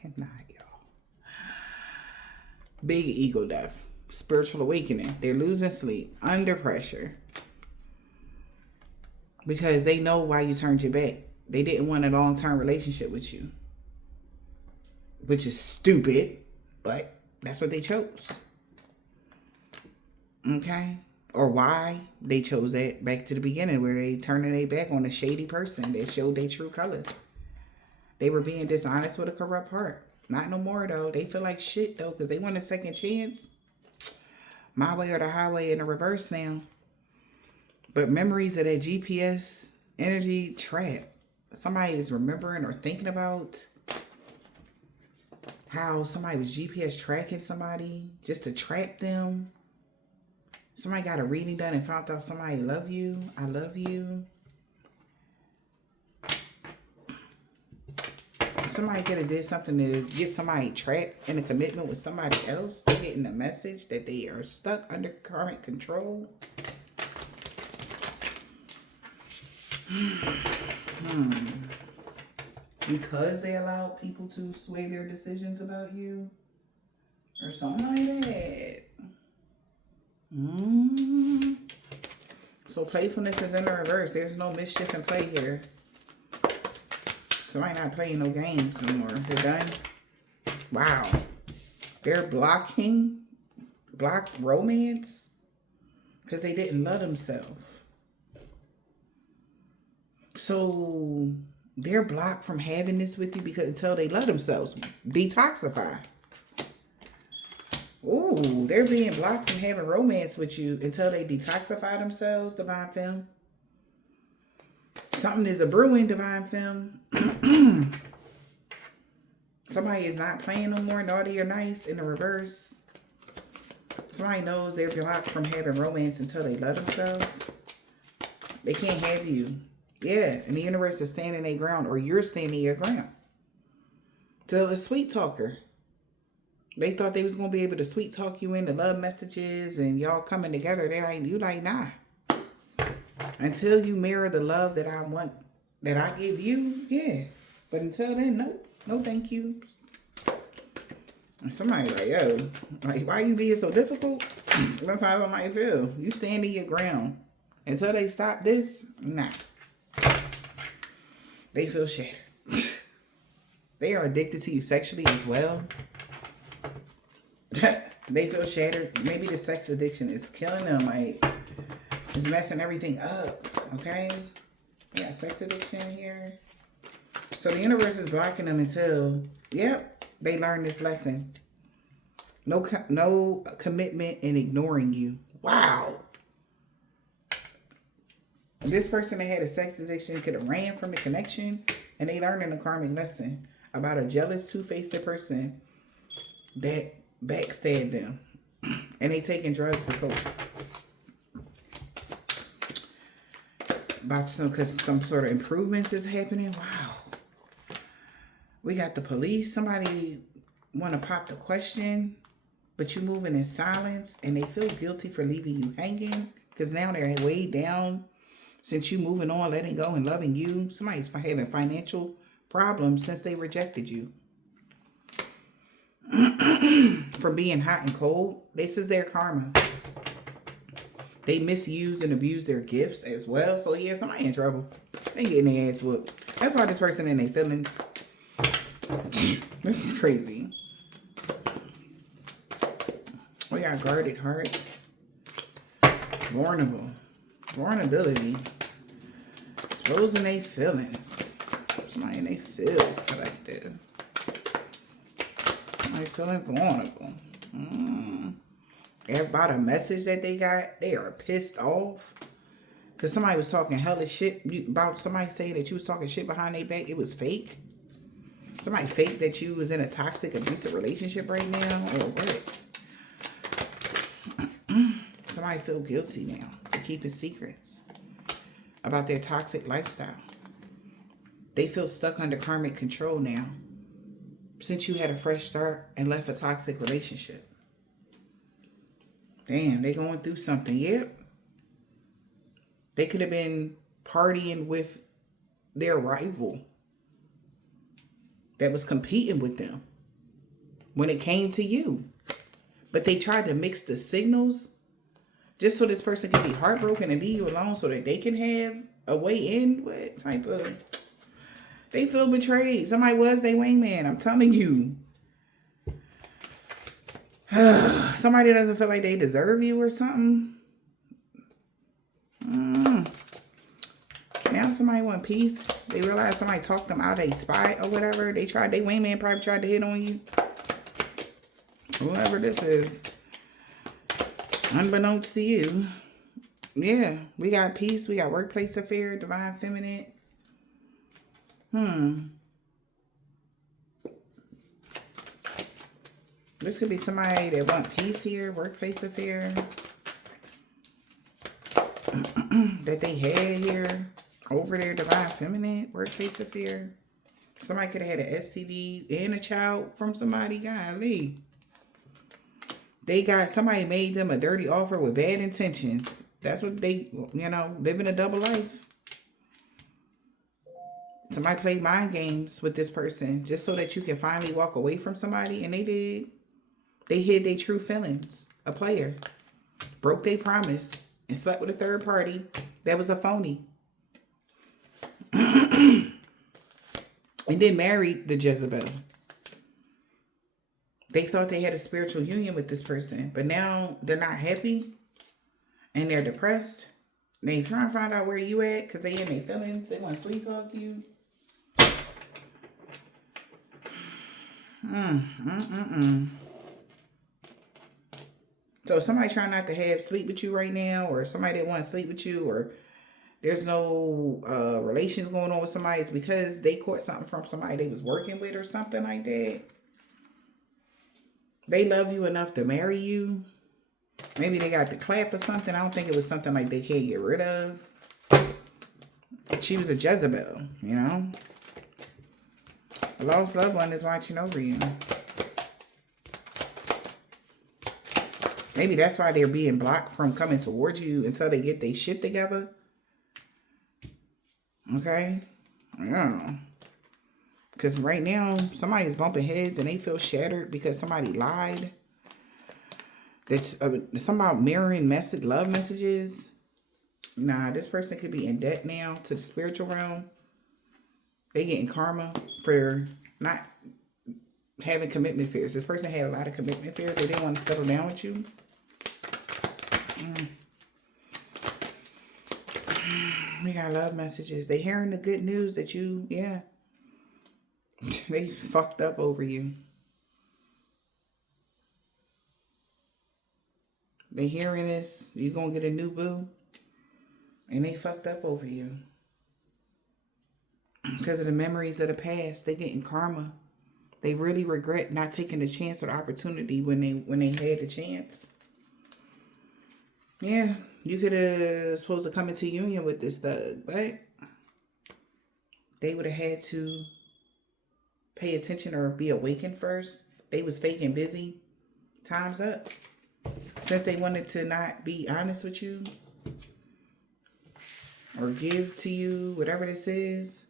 Cannot, y'all. Big ego death. Spiritual awakening. They're losing sleep. Under pressure. Because they know why you turned your back. They didn't want a long-term relationship with you. Which is stupid. But that's what they chose. Okay? Or why they chose that back to the beginning. Where they turning their back on a shady person that showed their true colors. They were being dishonest with a corrupt heart. Not no more though. They feel like shit though. Because they want a second chance. My way or the highway in the reverse now. But memories of that GPS energy trap. Somebody is remembering or thinking about how somebody was GPS tracking somebody just to trap them. Somebody got a reading done and found out somebody love you. I love you. Somebody could have did something to get somebody trapped in a commitment with somebody else. They're getting a message that they are stuck under karmic control. Because they allow people to sway their decisions about you. Or something like that. So playfulness is in the reverse. There's no mischief in play here. Somebody not playing no games no more. They're done. Wow. They're block romance because they didn't love themselves. So They're blocked from having this with you because until they love themselves. Detoxify. Ooh, they're being blocked from having romance with you until they detoxify themselves, Divine Femme. Something is a brewing, Divine Femme. Somebody is not playing no more, naughty or nice, in the reverse. Somebody knows they're blocked from having romance until they love themselves. They can't have you. Yeah, and the universe is standing their ground, or you're standing your ground. To the sweet talker. They thought they was going to be able to sweet talk you into love messages and y'all coming together. You like, nah. Until you mirror the love that I want, that I give you, yeah. But until then, no. No thank you. And somebody like, yo, like, why you being so difficult? That's how somebody feel. You standing your ground. Until they stop this, nah. They feel shattered. They are addicted to you sexually as well. They feel shattered. Maybe the sex addiction is killing them. Like, it's messing everything up. Okay? We got sex addiction here. So the universe is blocking them until, yep, they learn this lesson. No commitment and ignoring you. Wow. This person that had a sex addiction could have ran from the connection, and they learned a karmic lesson about a jealous, two-faced person that backstabbed them, and they taking drugs to cope. About because some sort of improvements is happening. Wow. We got the police. Somebody want to pop the question, but you moving in silence, and they feel guilty for leaving you hanging because now they're way down. Since you moving on, letting go, and loving you, somebody's having financial problems since they rejected you. From being hot and cold, this is their karma. They misuse and abuse their gifts as well. So yeah, somebody in trouble. They getting their ass whooped. That's why this person in their feelings. This is crazy. We got guarded hearts. Vulnerable. Vulnerability. Exposing their feelings. Somebody in their feels collective. Somebody feeling vulnerable. About a message that they got, they are pissed off. Because somebody was talking hella shit about somebody saying that you was talking shit behind their back. It was fake. Somebody faked that you was in a toxic, abusive relationship right now. Or what? Somebody feel guilty now for keeping secrets about their toxic lifestyle. They feel stuck under karmic control now since you had a fresh start and left a toxic relationship. Damn, they going through something. Yep. They could have been partying with their rival that was competing with them when it came to you. But they tried to mix the signals just so this person can be heartbroken and leave you alone so that they can have a way in. What type of... They feel betrayed. Somebody was their wingman. I'm telling you. Somebody doesn't feel like they deserve you or something. Now somebody want peace. They realize somebody talked them out of a spot or whatever. They wingman probably tried to hit on you. Whoever this is. Unbeknownst to you. Yeah, we got peace. We got workplace affair, divine feminine. This could be somebody that want peace here, workplace affair. That they had here. Over there, divine feminine, workplace affair. Somebody could have had an STD and a child from somebody. Golly. Somebody made them a dirty offer with bad intentions. That's what they, living a double life. Somebody played mind games with this person just so that you can finally walk away from somebody. And they did. They hid their true feelings. A player. Broke their promise. And slept with a third party. That was a phony. And then married the Jezebel. They thought they had a spiritual union with this person. But now they're not happy. And they're depressed. They trying to find out where you at. Because they in their feelings. They want to sweet talk you. So somebody trying not to have sleep with you right now, or somebody that want to sleep with you, or there's no relations going on with somebody, it's because they caught something from somebody they was working with or something like that. They love you enough to marry you. Maybe they got the clap or something. I don't think it was something like they can't get rid of. She was a Jezebel, you know. A lost loved one is watching over you. Maybe that's why they're being blocked from coming towards you until they get their shit together. Okay? Yeah. Because right now, somebody's bumping heads and they feel shattered because somebody lied. That's somebody mirroring love messages. Nah, this person could be in debt now to the spiritual realm. They getting karma for not having commitment fears. This person had a lot of commitment fears. They didn't want to settle down with you. We got love messages. They hearing the good news that you, yeah. They fucked up over you. They hearing this. You gonna get a new boo. And they fucked up over you. Because of the memories of the past. They getting karma. They really regret not taking the chance or the opportunity when they had the chance. Yeah, you could have supposed to come into union with this thug, but they would have had to pay attention or be awakened first. They was faking busy. Time's up. Since they wanted to not be honest with you or give to you whatever this is.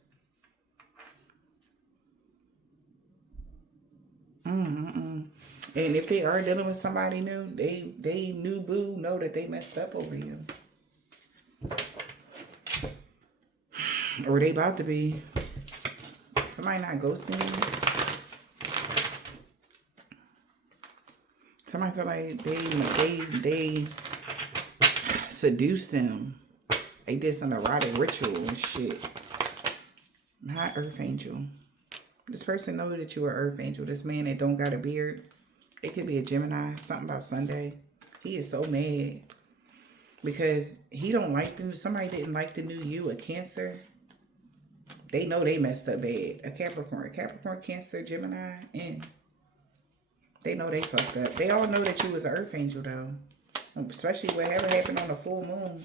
And if they are dealing with somebody new, they new boo know that they messed up over you. Or they about to be. Somebody not ghosting you. Somebody feel like they seduced them. They did some erotic ritual and shit. Not Earth Angel. This person knows that you are Earth Angel. This man that don't got a beard. It could be a Gemini. Something about Sunday. He is so mad. Because he don't like somebody didn't like the new you, a Cancer. They know they messed up bad. A Capricorn, Cancer, Gemini, and they know they fucked up. They all know that you was an Earth Angel though. Especially whatever happened on the full moon.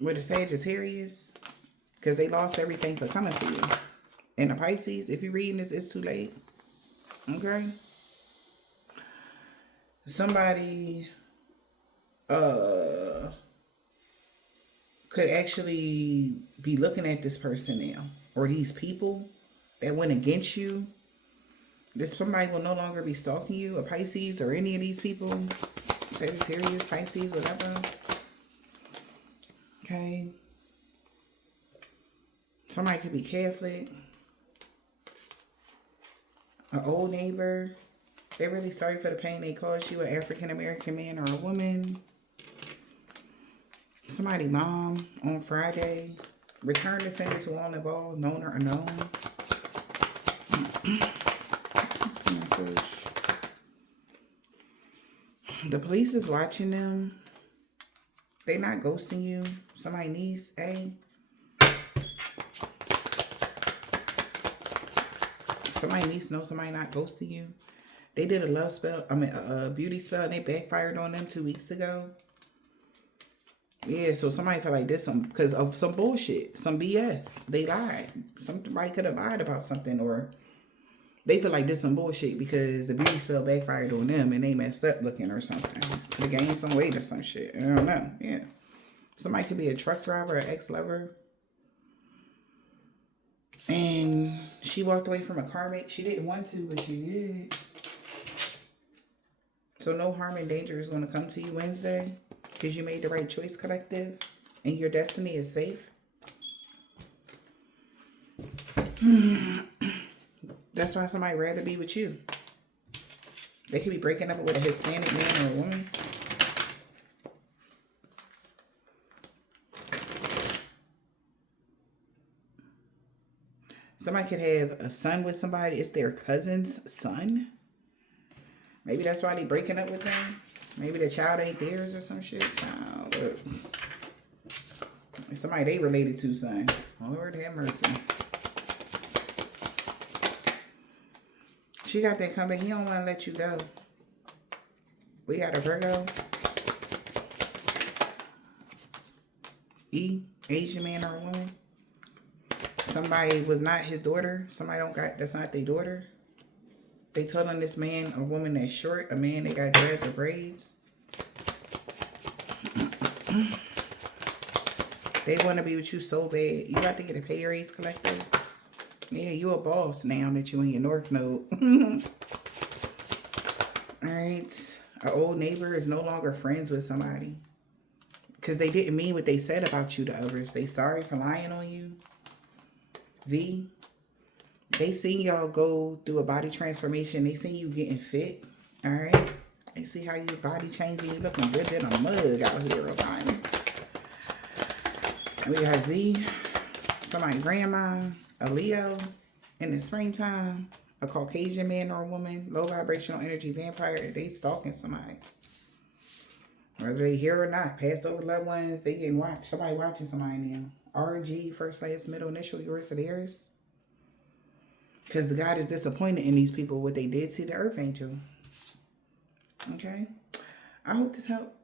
With the Sagittarius. Because they lost everything for coming for you. And the Pisces, if you're reading this, it's too late. Okay? Somebody could actually be looking at this person now. Or these people that went against you. This somebody will no longer be stalking you. A Pisces or any of these people. Sagittarius, Pisces, whatever. Okay? Somebody could be Catholic. An old neighbor. They're really sorry for the pain they caused you. An African-American man or a woman. Somebody mom on Friday. Return the sender to all involved, known or unknown. The police is watching them. They not ghosting you. Somebody needs somebody needs to know somebody not ghosting you. They did a love spell, a beauty spell, and they backfired on them 2 weeks ago. Yeah, so somebody felt like this because of some bullshit, some BS. They lied. Somebody could have lied about something, or they feel like this some bullshit because the beauty spell backfired on them and they messed up looking or something. Could have gained some weight or some shit. I don't know. Yeah. Somebody could be a truck driver, an ex-lover. And she walked away from a karmic. She didn't want to, but she did. So no harm and danger is going to come to you Wednesday because you made the right choice, collective, and your destiny is safe. That's why somebody rather be with you. They could be breaking up with a Hispanic man or a woman. Somebody could have a son with somebody. It's their cousin's son. Maybe that's why they breaking up with them. Maybe the child ain't theirs or some shit. Child, look. It's somebody they related to, son. Lord have mercy. She got that coming. He don't want to let you go. We got a Virgo. Asian man or a woman. Somebody was not his daughter. Somebody don't got, that's not their daughter. They told him this man or woman that's short. A man they got dreads or braids. They want to be with you so bad. You about to get a pay raise, collective? Yeah, you a boss now that you in your North Node. Alright. An old neighbor is no longer friends with somebody. Because they didn't mean what they said about you to others. They sorry for lying on you. V. They seen y'all go through a body transformation. They seen you getting fit. Alright. They see how your body changing. You looking good than a mug out here real time. We got Z, somebody grandma, a Leo in the springtime, a Caucasian man or a woman, low vibrational energy vampire. They stalking somebody. Whether they here or not, passed over loved ones, they getting watched. Somebody watching somebody now. RG, first, last, middle, initial, yours or theirs. Because God is disappointed in these people, what they did to the earth angel. Okay? I hope this helped.